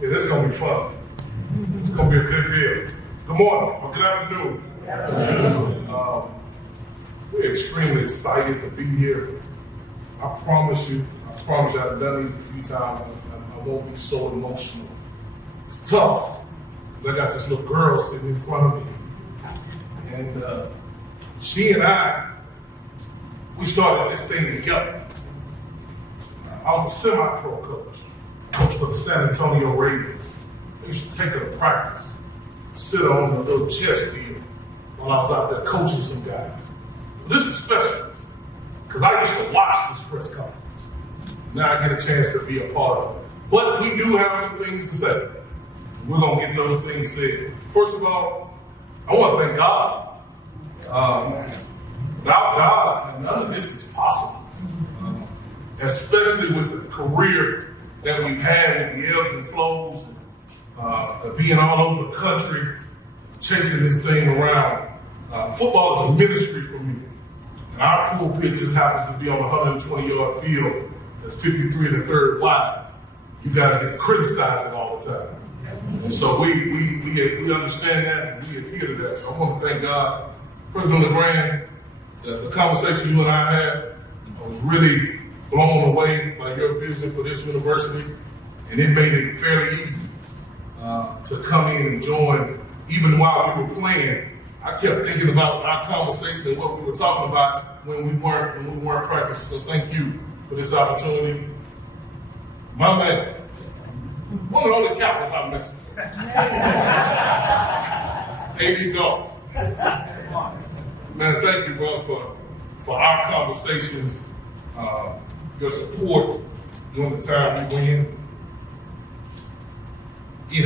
Yeah, this is going to be fun. It's going to be a good deal. Good morning, or good afternoon. We're extremely excited to be here. I promise you, I've done these a few times, I won't be so emotional. It's tough, because I got this little girl sitting in front of me. And she and I, we started this thing together. I was a semi-pro coach for the San Antonio Ravens. I used to take her to practice, sit on a little chess deal while I was out there coaching some guys. But this is special, because I used to watch this press conference. Now I get a chance to be a part of it. But we do have some things to say. We're going to get those things said. First of all, I want to thank God. Without God, none of this is possible. Especially with the career that we've had with the ebbs and flows, being all over the country, chasing this thing around. Football is a ministry for me. And our pulpit just happens to be on a 120-yard field that's 53 and a third wide. You guys get criticized all the time. And so we understand that, and we adhere to that. So I want to thank God. President LeGrand, the conversation you and I had, I was really blown away by your vision for this university, and it made it fairly easy to come in and join. Even while we were playing, I kept thinking about our conversation and what we were talking about when we weren't practicing. So thank you for this opportunity. My man, one of the only captains I missed. There you go. Man, thank you, bro, for our conversations, your support during the time we were in. It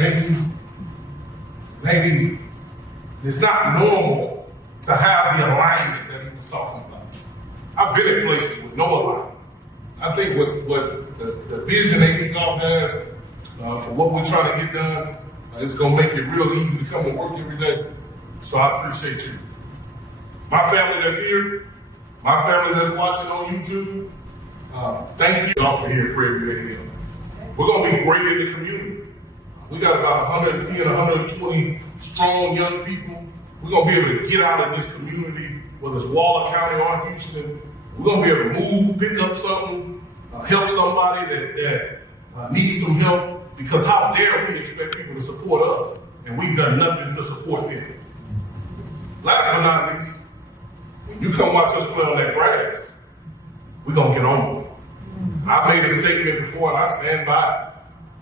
ain't easy. It's not normal to have the alignment that he was talking about. I've been in places with no alignment. I think what the vision that God has for what we're trying to get done is going to make it real easy to come and work every day. So I appreciate you. My family that's here, my family that's watching on YouTube, thank you all for here at Prairie. We're going to be great in the community. We got about 110, 120 strong young people. We're going to be able to get out in this community, whether it's Waller County or Houston. We're going to be able to move, pick up something, help somebody that needs some help, because how dare we expect people to support us, and we've done nothing to support them. Last but not least, when you come watch us play on that grass, we're going to get on it. I made a statement before, and I stand by it.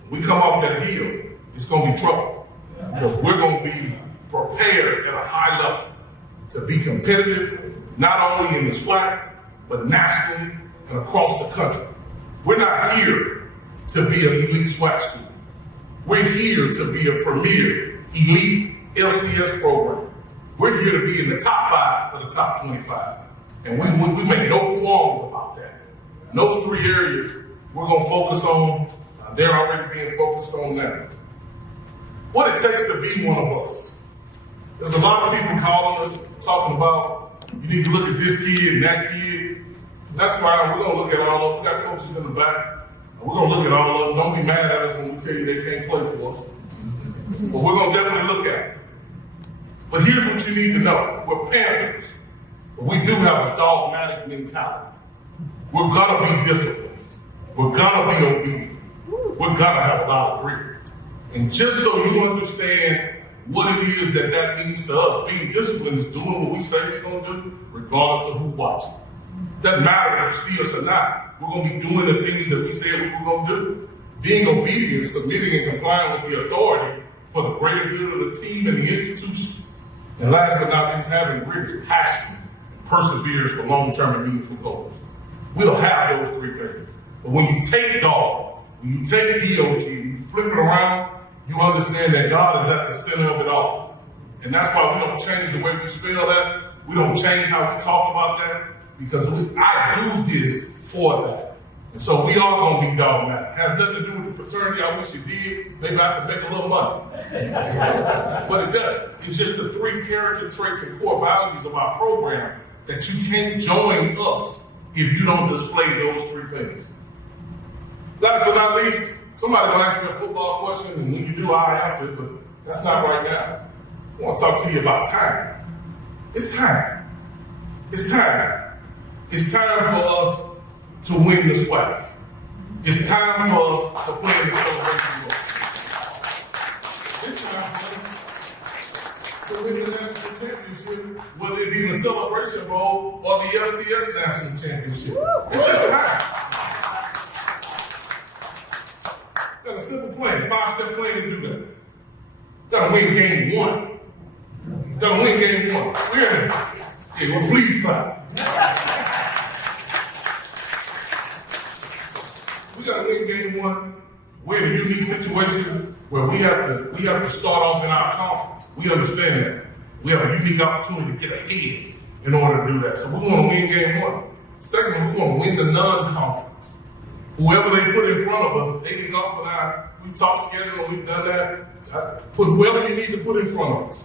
When we come off that hill, it's going to be trouble, because we're going to be prepared at a high level to be competitive, not only in the SWAC, but nationally and across the country. We're not here to be an elite SWAC school. We're here to be a premier elite LCS program. We're here to be in the top 5 of the top 25. And we make no qualms about that. And those 3 areas we're going to focus on. They're already being focused on now. What it takes to be one of us. There's a lot of people calling us, talking about, you need to look at this kid and that kid. That's fine. We're going to look at all of them. We got coaches in the back. We're going to look at all of them. Don't be mad at us when we tell you they can't play for us. But we're going to definitely look at it. But here's what you need to know. We're parents, but we do have a dogmatic mentality. We're going to be disciplined. We're going to be obedient. We're going to have a lot of grit. And just so you understand what it is that means to us, being disciplined is doing what we say we're going to do, regardless of who's watching. Doesn't matter if you see us or not. We're going to be doing the things that we said we were going to do. Being obedient, submitting, and complying with the authority for the greater good of the team and the institution. And last but not least, having grit, passion, and perseverance for long-term and meaningful goals. We'll have those 3 things. But when you take God, when you take DOG, and you flip it around, you understand that God is at the center of it all. And that's why we don't change the way we spell that. We don't change how we talk about that, because I do this for that. And so we are going to be dogmatic. It has nothing to do with the fraternity. I wish it did. Maybe I could make a little money. But it doesn't. It's just the 3 character traits and core values of our program that you can't join us if you don't display those 3 things. Last but not least, Somebody will ask me a football question, and when you do, I'll answer it, but that's not right now. I want to talk to you about time. It's time. It's time. It's time for us to win the SWAC. It's time for us to play in the celebration bowl. It's time for us to win the national championship, whether it be the celebration bowl or the FCS national championship. It's just time. Got a simple plan, 5-step plan to do that. Gotta win game 1. Gotta win game 1. We're in it. Yeah, well, please clap. We gotta win game 1. We're in a unique situation where we have to start off in our conference. We understand that. We have a unique opportunity to get ahead in order to do that. So we want to win game 1. Secondly, we want to win the non-conference. Whoever they put in front of us, they can go and we talk schedule, we've done that. Put whoever you need to put in front of us.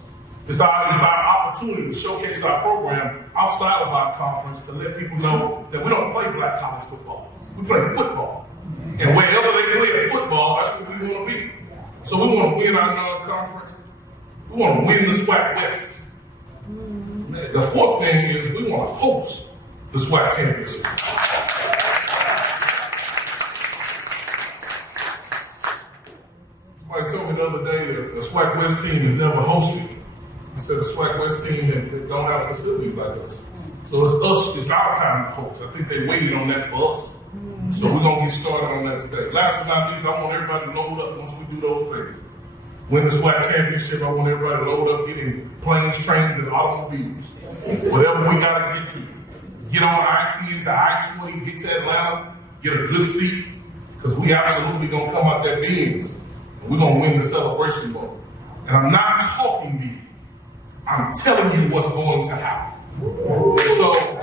It's our opportunity to showcase our program outside of our conference to let people know that we don't play black college football. We play football. And wherever they play football, that's what we want to be. So we want to win our non-conference. We want to win the SWAC West. The fourth thing is we want to host the SWAC championship. Somebody told me the other day the SWAC West team has never hosted. He said the SWAC West team that don't have facilities like us. So it's us, it's our time to host. I think they waited on that for us. So we're going to get started on that today. Last but not least, I want everybody to load up once we do those things. Win the SWAC championship, I want everybody to load up, get in planes, trains, and automobiles. Whatever we got to get to. Get on I-10 to I-20, get to Atlanta, get a good seat, because we absolutely going to come out that Benz, and we're going to win the celebration bowl. And I'm not talking to you. I'm telling you what's going to happen. So,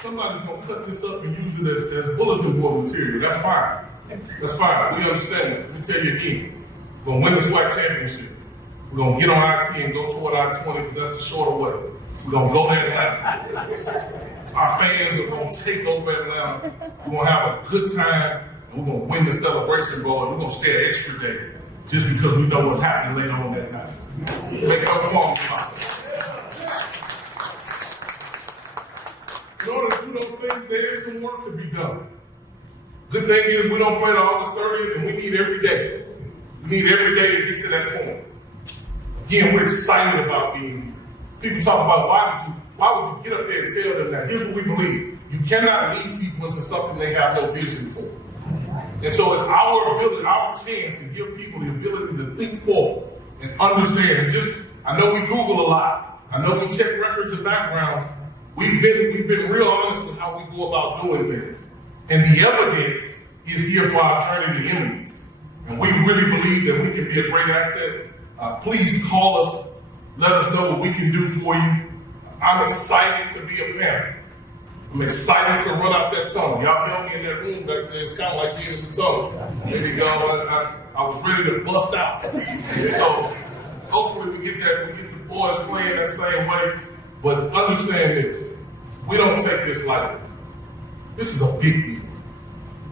somebody's going to cut this up and use it as bulletin board material. That's fine. That's fine. We understand that. Let me tell you again. We're going to win the SWAC championship. We're going to get on I-10 and go toward I-20 because that's the shorter way. We're going to go to Atlanta. Our fans are going to take over Atlanta. We're going to have a good time. And we're going to win the celebration bowl. And we're going to stay an extra day just because we know what's happening later on that night. Make no qualms about it. In order to do those things, there is some work to be done. Good thing is we don't play to August 30th, and we need every day. We need every day to get to that point. Again, we're excited about being here. People talk about why would you get up there and tell them that? Here's what we believe. You cannot lead people into something they have no vision for. And so it's our ability, our chance to give people the ability to think forward and understand. And I know we Google a lot. I know we check records and backgrounds. We've been real honest with how we go about doing things. And the evidence is here for our journey to eminence. And we really believe that we can be a great asset. Please call us. Let us know what we can do for you. I'm excited to be a parent. I'm excited to run out that tunnel. Y'all held me in that room back there. It's kind of like being in the tunnel. There you go. I was ready to bust out. And so hopefully we get the boys playing that same way. But understand this. We don't take this lightly. This is a big deal.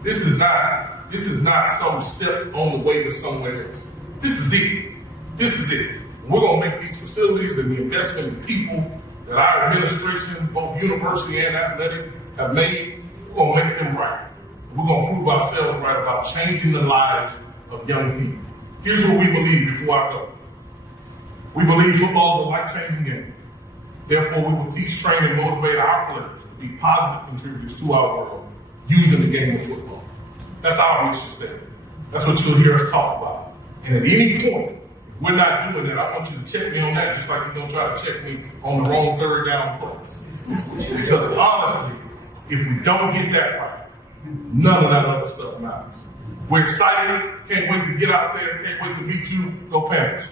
This is not some step on the way to somewhere else. This is it. This is it. We're going to make these facilities and the investment in people that our administration, both university and athletic, have made, we're going to make them right. We're going to prove ourselves right about changing the lives of young people. Here's what we believe before I go. We believe football is a life-changing game. Therefore, we will teach, train, and motivate our players to be positive contributors to our world using the game of football. That's our mission statement. That's what you'll hear us talk about. And at any point, if we're not doing that, I want you to check me on that just like you're going to try to check me on the wrong third down play. Because honestly, if we don't get that right, none of that other stuff matters. We're excited. Can't wait to get out there. Can't wait to meet you. Go Panthers.